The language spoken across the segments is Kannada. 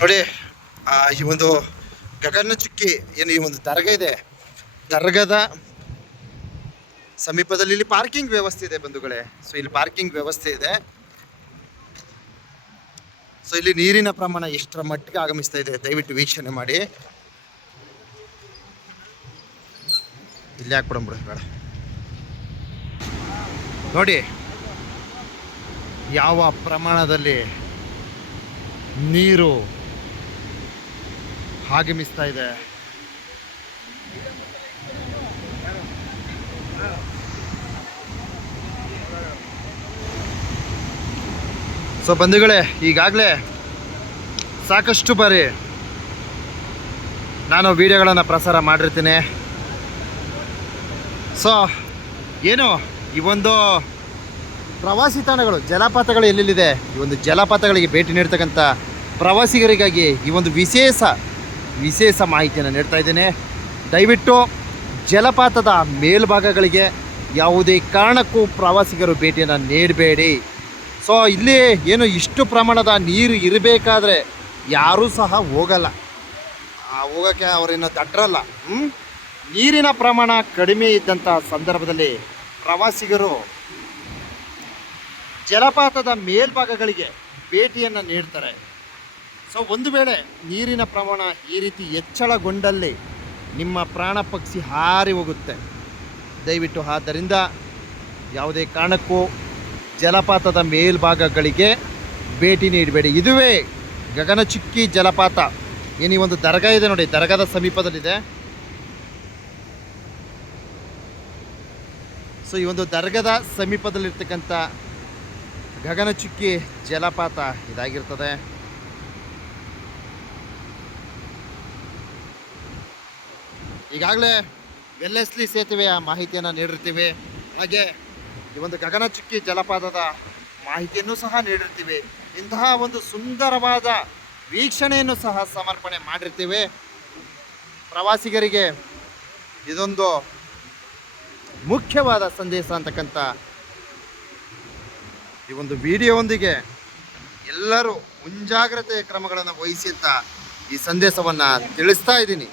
ನೋಡಿ ಆ, ಈ ಒಂದು ಗಗನ ಚುಕ್ಕಿ ಏನು ಈ ಒಂದು ದರ್ಗ ಇದೆ. ದರ್ಗದ ಸಮೀಪದಲ್ಲಿ ಇಲ್ಲಿ ಪಾರ್ಕಿಂಗ್ ವ್ಯವಸ್ಥೆ ಇದೆ ಬಂಧುಗಳೇ. ಸೊ ಇಲ್ಲಿ ಪಾರ್ಕಿಂಗ್ ವ್ಯವಸ್ಥೆ ಇದೆ. ಸೊ ಇಲ್ಲಿ ನೀರಿನ ಪ್ರಮಾಣ ಎಷ್ಟರ ಮಟ್ಟಿಗೆ ಆಗಮಿಸ್ತಾ ಇದೆ ದಯವಿಟ್ಟು ವೀಕ್ಷಣೆ ಮಾಡಿ. ಇಲ್ಲಿ ಹಾಕ್ಬಿಡಂಬಿಡು ಬೇಡ. ನೋಡಿ ಯಾವ ಪ್ರಮಾಣದಲ್ಲಿ ನೀರು ಆಗಮಿಸ್ತಾ ಇದೆ. ಸೊ ಬಂಧುಗಳೇ, ಈಗಾಗಲೇ ಸಾಕಷ್ಟು ಬಾರಿ ನಾನು ವಿಡಿಯೋಗಳನ್ನು ಪ್ರಸಾರ ಮಾಡಿರ್ತೀನಿ. ಸೊ ಏನು, ಈ ಒಂದು ಪ್ರವಾಸಿ ತಾಣಗಳು, ಜಲಪಾತಗಳು ಎಲ್ಲೆಲ್ಲಿದೆ? ಈ ಒಂದು ಜಲಪಾತಗಳಿಗೆ ಭೇಟಿ ನೀಡ್ತಕ್ಕಂಥ ಪ್ರವಾಸಿಗರಿಗಾಗಿ ಈ ಒಂದು ವಿಶೇಷ ವಿಶೇಷ ಮಾಹಿತಿಯನ್ನು ನೀಡ್ತಾ ಇದ್ದೇನೆ. ದಯವಿಟ್ಟು ಜಲಪಾತದ ಮೇಲ್ಭಾಗಗಳಿಗೆ ಯಾವುದೇ ಕಾರಣಕ್ಕೂ ಪ್ರವಾಸಿಗರು ಭೇಟಿಯನ್ನು ನೀಡಬೇಡಿ. ಸೊ ಇಲ್ಲಿ ಏನು ಇಷ್ಟು ಪ್ರಮಾಣದ ನೀರು ಇರಬೇಕಾದ್ರೆ ಯಾರೂ ಸಹ ಹೋಗಲ್ಲ. ಹೋಗೋಕ್ಕೆ ಅವರೇನು ತಟ್ಟರಲ್ಲ? ನೀರಿನ ಪ್ರಮಾಣ ಕಡಿಮೆ ಇದ್ದಂಥ ಸಂದರ್ಭದಲ್ಲಿ ಪ್ರವಾಸಿಗರು ಜಲಪಾತದ ಮೇಲ್ಭಾಗಗಳಿಗೆ ಭೇಟಿಯನ್ನು ನೀಡ್ತಾರೆ. ಸೊ ಒಂದು ವೇಳೆ ನೀರಿನ ಪ್ರಮಾಣ ಈ ರೀತಿ ಹೆಚ್ಚಳಗೊಂಡಲ್ಲಿ ನಿಮ್ಮ ಪ್ರಾಣ ಪಕ್ಷಿ ಹಾರಿ ಹೋಗುತ್ತೆ. ದಯವಿಟ್ಟು ಆದ್ದರಿಂದ ಯಾವುದೇ ಕಾರಣಕ್ಕೂ ಜಲಪಾತದ ಮೇಲ್ಭಾಗಗಳಿಗೆ ಭೇಟಿ ನೀಡಬೇಡಿ. ಇದುವೇ ಗಗನಚುಕ್ಕಿ ಜಲಪಾತ. ಏನು ಒಂದು ದರ್ಗಾ ಇದೆ ನೋಡಿ, ದರ್ಗಾದ ಸಮೀಪದಲ್ಲಿದೆ. ಸೊ ಈ ಒಂದು ದರ್ಗದ ಸಮೀಪದಲ್ಲಿರ್ತಕ್ಕಂಥ ಗಗನಚುಕ್ಕಿ ಜಲಪಾತ ಇದಾಗಿರ್ತದೆ. ಈಗಾಗಲೇ ವೆಲ್ಲೆಸ್ಲಿ ಸೇತುವೆಯ ಮಾಹಿತಿಯನ್ನು ನೀಡಿರ್ತೀವಿ. ಹಾಗೆ ಈ ಒಂದು ಗಗನಚುಕ್ಕಿ ಜಲಪಾತದ ಮಾಹಿತಿಯನ್ನು ಸಹ ನೀಡಿರ್ತೀವಿ. ಇಂತಹ ಒಂದು ಸುಂದರವಾದ ವೀಕ್ಷಣೆಯನ್ನು ಸಹ ಸಮರ್ಪಣೆ ಮಾಡಿರ್ತೀವಿ. ಪ್ರವಾಸಿಗರಿಗೆ ಇದೊಂದು ಮುಖ್ಯವಾದ ಸಂದೇಶ ಅಂತಕ್ಕಂಥ ಈ ಒಂದು ವಿಡಿಯೋವೊಂದಿಗೆ ಎಲ್ಲರೂ ಮುಂಜಾಗ್ರತೆ ಕ್ರಮಗಳನ್ನು ವಹಿಸಿ ಅಂತ ಈ ಸಂದೇಶವನ್ನು ತಿಳಿಸ್ತಾ ಇದ್ದೀನಿ.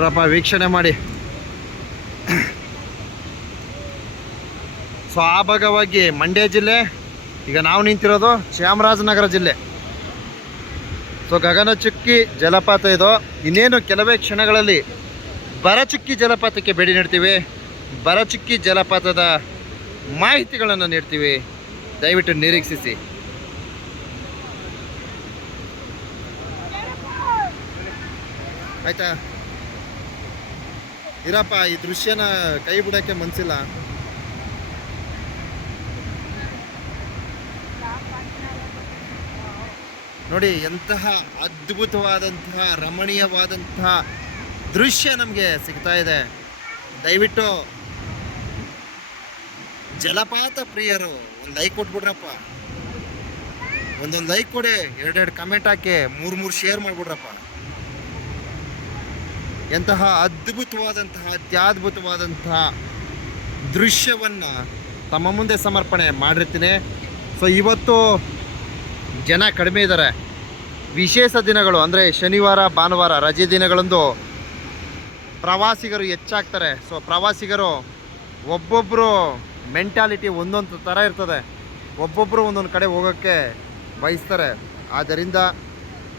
ನೋಡ್ರಪ್ಪ, ವೀಕ್ಷಣೆ ಮಾಡಿ. ಸೊ ಆ ಭಾಗವಾಗಿ ಮಂಡ್ಯ ಜಿಲ್ಲೆ, ಈಗ ನಾವು ನಿಂತಿರೋದು ಚಾಮರಾಜನಗರ ಜಿಲ್ಲೆ. ಸೊ ಗಗನಚುಕ್ಕಿ ಜಲಪಾತ ಇದು. ಇನ್ನೇನು ಕೆಲವೇ ಕ್ಷಣಗಳಲ್ಲಿ ಬರಚುಕ್ಕಿ ಜಲಪಾತಕ್ಕೆ ಭೇಟಿ ನೀಡ್ತೀವಿ. ಬರಚುಕ್ಕಿ ಜಲಪಾತದ ಮಾಹಿತಿಗಳನ್ನು ನೀಡ್ತೀವಿ. ದಯವಿಟ್ಟು ನಿರೀಕ್ಷಿಸಿ. ಆಯ್ತಾ? ಇರಪ್ಪ, ಈ ದೃಶ್ಯನ ಕೈ ಬಿಡೋಕ್ಕೆ ಮನಸ್ಸಿಲ್ಲ ನೋಡಿ, ಎಂತಹ ಅದ್ಭುತವಾದಂತಹ, ರಮಣೀಯವಾದಂತಹ ದೃಶ್ಯ ನಮಗೆ ಸಿಗ್ತಾ ಇದೆ. ದಯವಿಟ್ಟು ಜಲಪಾತ ಪ್ರಿಯರು, ಒಂದು ಲೈಕ್ ಕೊಟ್ಬಿಡ್ರಪ್ಪ. ಒಂದೊಂದು ಲೈಕ್ ಕೊಡಿ, ಎರಡೆರಡು ಕಮೆಂಟ್ ಹಾಕಿ, ಮೂರು ಮೂರು ಶೇರ್ ಮಾಡಿಬಿಡ್ರಪ್ಪ. ಎಂತಹ ಅದ್ಭುತವಾದಂತಹ, ಅತ್ಯದ್ಭುತವಾದಂತಹ ದೃಶ್ಯವನ್ನು ತಮ್ಮ ಮುಂದೆ ಸಮರ್ಪಣೆ ಮಾಡಿರ್ತೀನಿ. ಸೊ ಇವತ್ತು ಜನ ಕಡಿಮೆ ಇದ್ದಾರೆ ವಿಶೇಷ ದಿನಗಳು, ಅಂದರೆ ಶನಿವಾರ, ಭಾನುವಾರ, ರಜೆ ದಿನಗಳಂದು ಪ್ರವಾಸಿಗರು ಹೆಚ್ಚಾಗ್ತಾರೆ. ಸೊ ಪ್ರವಾಸಿಗರು ಒಬ್ಬೊಬ್ಬರು ಮೆಂಟಾಲಿಟಿ ಒಂದೊಂದು ಥರ ಇರ್ತದೆ. ಒಬ್ಬೊಬ್ಬರು ಒಂದೊಂದು ಕಡೆ ಹೋಗೋಕ್ಕೆ ಬಯಸ್ತಾರೆ. ಆದ್ದರಿಂದ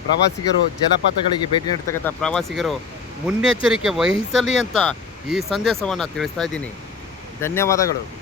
ಪ್ರವಾಸಿಗರು ಜಲಪಾತಗಳಿಗೆ ಭೇಟಿ ನೀಡ್ತಕ್ಕಂಥ ಪ್ರವಾಸಿಗರು ಮುನ್ನೆಚ್ಚರಿಕೆ ವಹಿಸಲಿ ಅಂತ ಈ ಸಂದೇಶವನ್ನು ತಿಳಿಸ್ತಾ ಇದ್ದೀನಿ. ಧನ್ಯವಾದಗಳು.